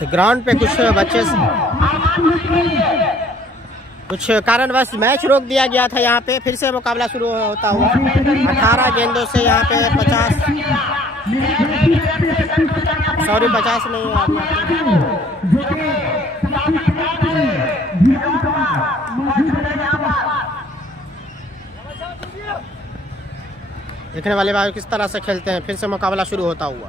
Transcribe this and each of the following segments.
तो ग्राउंड पे कुछ कारणवश मैच रोक दिया गया था। यहाँ पे फिर से मुकाबला शुरू होता हुआ 18 गेंदों से यहाँ पे 50 नहीं देखने वाले भाई किस तरह से खेलते हैं। फिर से मुकाबला शुरू होता हुआ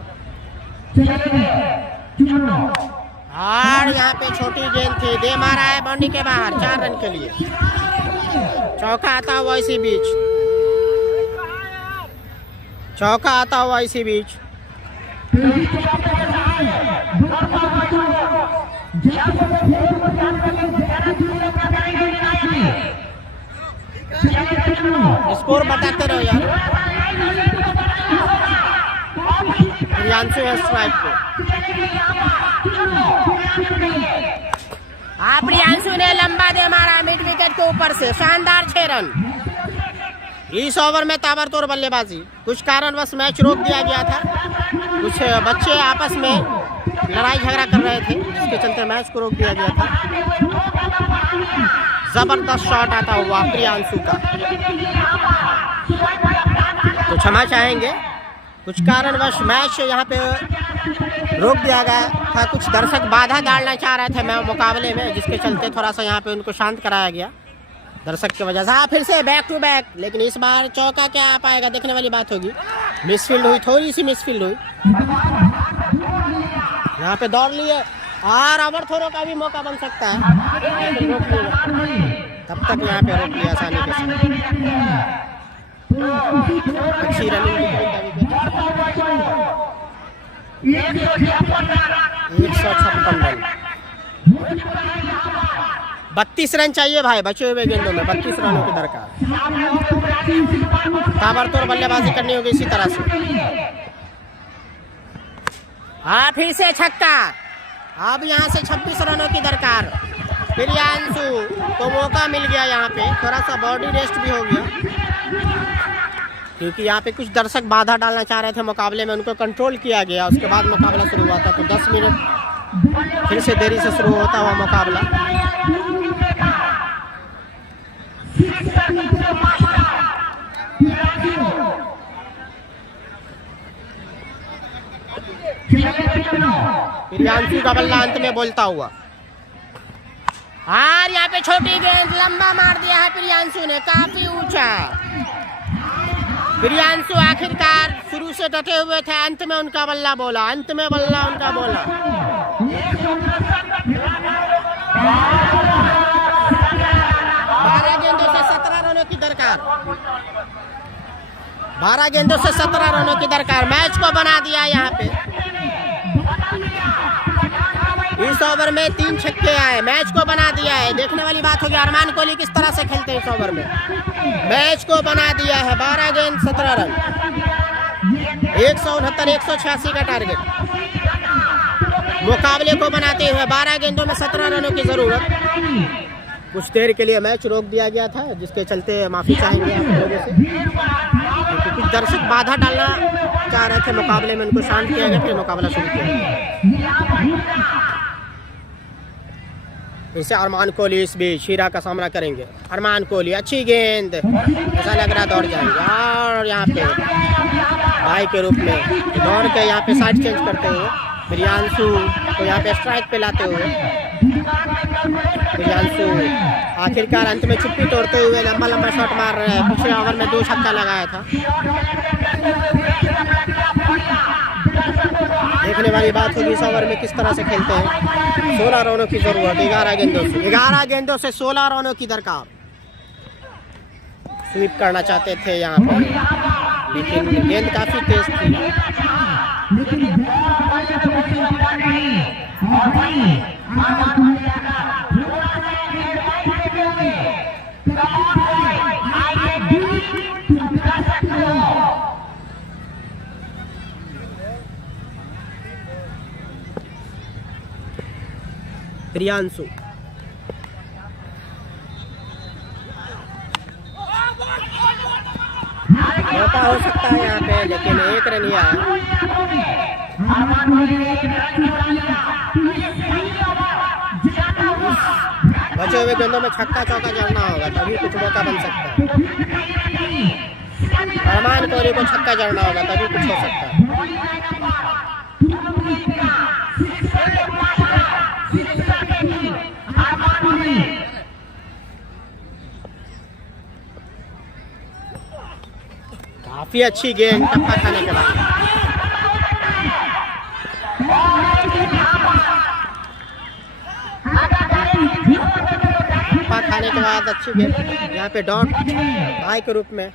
और यहाँ पे छोटी गेंद थी, दे मारा है बाउंड्री के बाहर 4 रन के लिए। चौका आता हुआ इसी बीच, स्कोर बताते रहो यार। प्रियांशु है स्ट्राइक पे। प्रियांशु ने लंबा दे मारा मिड विकेट के ऊपर से, शानदार 6 रन। इस ओवर में ताबड़तोड़ बल्लेबाजी। कुछ कारणवश मैच रोक दिया गया था, कुछ बच्चे आपस में लड़ाई झगड़ा कर रहे थे, जिसके चलते मैच को रोक दिया गया था। जबरदस्त शॉट आता हुआ प्रियांशु का, तो क्षमा चाहेंगे, कुछ कारणवश मैच यहाँ पे रोक दिया गया था। कुछ दर्शक बाधा डालना चाह रहे थे मुकाबले में, जिसके चलते थोड़ा सा यहाँ पे उनको शांत कराया गया दर्शक की वजह से। फिर से बैक टू बैक, लेकिन इस बार चौका क्या आ पाएगा देखने वाली बात होगी। मिसफील्ड हुई, थोड़ी सी मिसफील्ड हुई। यहाँ पे दौड़ लिए और ओवर थ्रो का भी मौका बन सकता है, तब तक यहाँ पे रोक लिया आसानी के साथ। अच्छी रनिंग 156 रन। 32 रन चाहिए भाई, बचे हुए गेंदों में 32 रनों की दरकार। ताबड़तोड़ बल्लेबाजी करनी होगी इसी तरह से। फिर से छक्का। अब यहाँ से 26 रनों की दरकार। प्रियांशु को मौका मिल गया, यहाँ पे थोड़ा सा बॉडी रेस्ट भी हो गया, क्योंकि यहाँ पे कुछ दर्शक बाधा डालना चाह रहे थे मुकाबले में, उनको कंट्रोल किया गया। उसके बाद मुकाबला शुरू हुआ था, तो 10 मिनट फिर से देरी से शुरू होता हुआ मुकाबला। प्रियांशु का बल्ला अंत में बोलता हुआ, और यहाँ पे छोटी गेंद लंबा मार दिया है प्रियांशु ने, काफी ऊंचा। प्रियांशु आखिरकार शुरू से डटे हुए थे, अंत में उनका बल्ला बोला, 12 गेंदों से 17 रनों की दरकार। 12 गेंदों से 17 रनों की दरकार। मैच को बना दिया यहाँ पे। इस ओवर में 3 छक्के आए, मैच को बना दिया है। देखने वाली बात होगी अरमान कोहली किस तरह से खेलते हैं इस ओवर में। मैच को बना दिया है, 12 गेंद 17 रन, 169 186 का टारगेट। मुकाबले को बनाते हुए 12 गेंदों में 17 रनों की जरूरत। कुछ देर के लिए मैच रोक दिया गया था, जिसके चलते माफी चाहेंगे आप लोगों से, क्योंकि कुछ दर्शक बाधा डालना चाह रहे थे मुकाबले में, उनको शांत किया गया, फिर मुकाबला शुरू किया। इसे अरमान कोहली इस बीच हीरा का सामना करेंगे। अरमान कोहली, अच्छी गेंद, ऐसा लग रहा दौड़ जाएंगे, और यहाँ पे भाई के रूप में दौड़ के यहाँ पे साइड चेंज करते हुए प्रियांशु को यहाँ पे स्ट्राइक पे लाते हुए प्रियांशु आखिरकार अंत में चुप्पी तोड़ते हुए लंबा शॉट मार रहे हैं। पिछले ओवर में 2 छक्का लगाया था। देखने वाली बात होगी इस ओवर में किस तरह से खेलते हैं। 16 रनों की जरूरत, 11 गेंदों से 16 रनों की दरकार। स्वीप करना चाहते थे यहाँ पर, लेकिन गेंद काफी तेज थी। प्रियांशु मौका हो सकता है यहाँ पे, लेकिन 1 रन ही आया। बचे हुए गेंदों में छक्का चौका जड़ना होगा, तभी कुछ मौका बन सकता है। अरमान कोहली को छक्का जड़ना होगा, तभी कुछ हो सकता है। काफी अच्छी गेंद टप्पा खाने के बाद। टप्पा खाने के बाद अच्छी गेंद, यहाँ पे डॉट बाई के रूप में।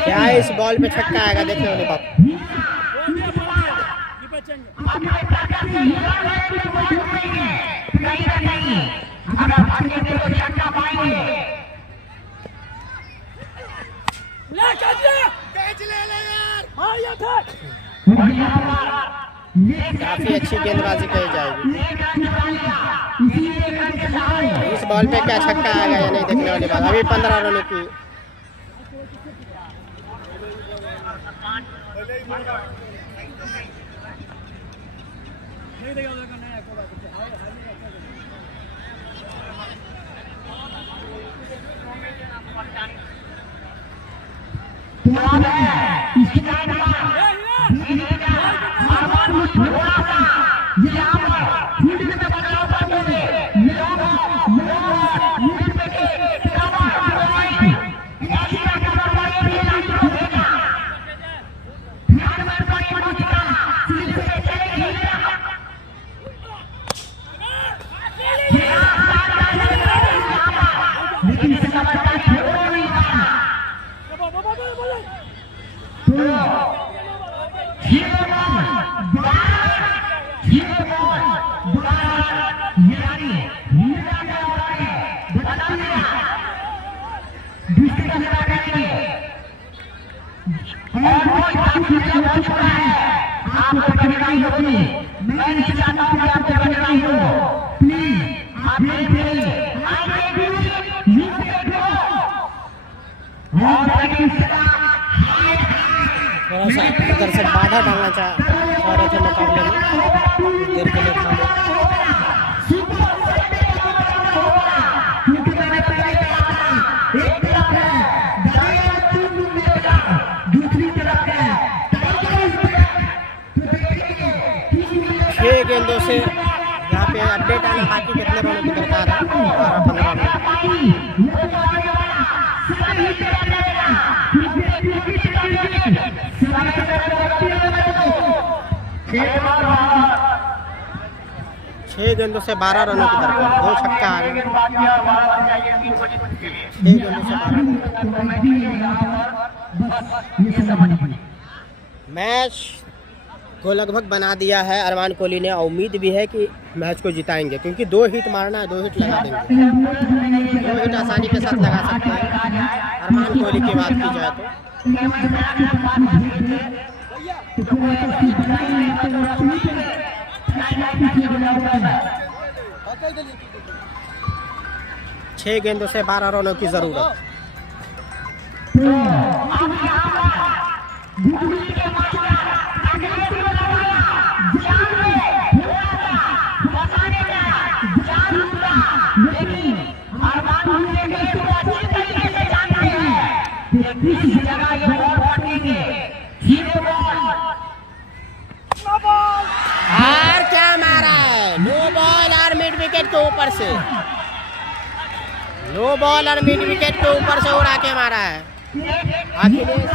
क्या इस बॉल पे छक्का आएगा, देखने वाले बाप। काफी अच्छी गेंदबाजी कही जाएगी। इस बॉल पे क्या छक्का आएगा या नहीं, देखने वाली बात। अभी 15 रनों की थोड़ा सा उधर से बाधा डालना चाह रहे थे मुकाबले में, देर के लिए थामे। छह गेंदों से यहाँ पे अपडेट आने बाकी कितने रनों की दरकार है, 12-15 रन। छह गेंदों से 12 रनों की दरकार, 2 छक्का आ गए। 6 गेंदों से 12। मैच को लगभग बना दिया है अरमान कोहली ने। उम्मीद भी है कि मैच को जिताएंगे, क्योंकि 2 हिट मारना है, 2 हिट लगा देंगे। 2 हिट आसानी के साथ लगा सकते हैं अरमान कोहली की बात की जाए तो। 6 गेंदों से 12 रनों की जरूरत। और क्या मारा है, नो बॉल और मिड विकेट के ऊपर से, नो बॉल और मिड विकेट के ऊपर से उड़ा के मारा है अखिलेश।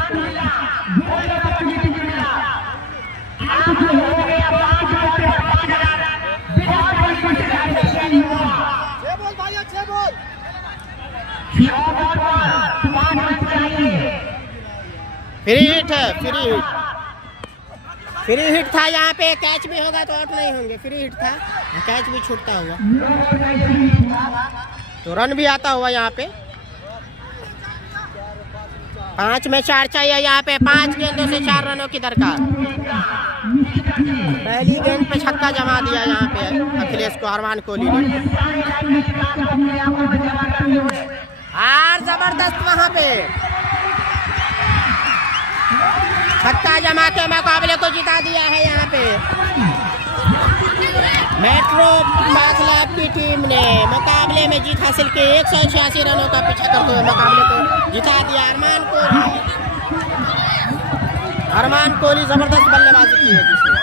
फ्री हिट है, फ्री हिट था। यहाँ पे कैच भी होगा तो आउट नहीं होंगे। फ्री हिट था, कैच भी छूटता हुआ तो रन भी आता हुआ यहाँ पे। 5 में 4 चाहिए यहाँ पे। 5 गेंदों से 4 रनों की दरकार। पहली गेंद पे छक्का जमा दिया यहाँ पे अखिलेश को अरमान कोहली ने। और जबरदस्त वहां पे छक्का जमा के मुकाबले को जिता दिया है यहाँ पे मेट्रो मैथलैब की टीम ने। मुकाबले में जीत हासिल की। 186 रनों का पीछा करते हुए मुकाबले को जिता दिया अरमान कोहली। जबरदस्त बल्लेबाजी की है जिसने।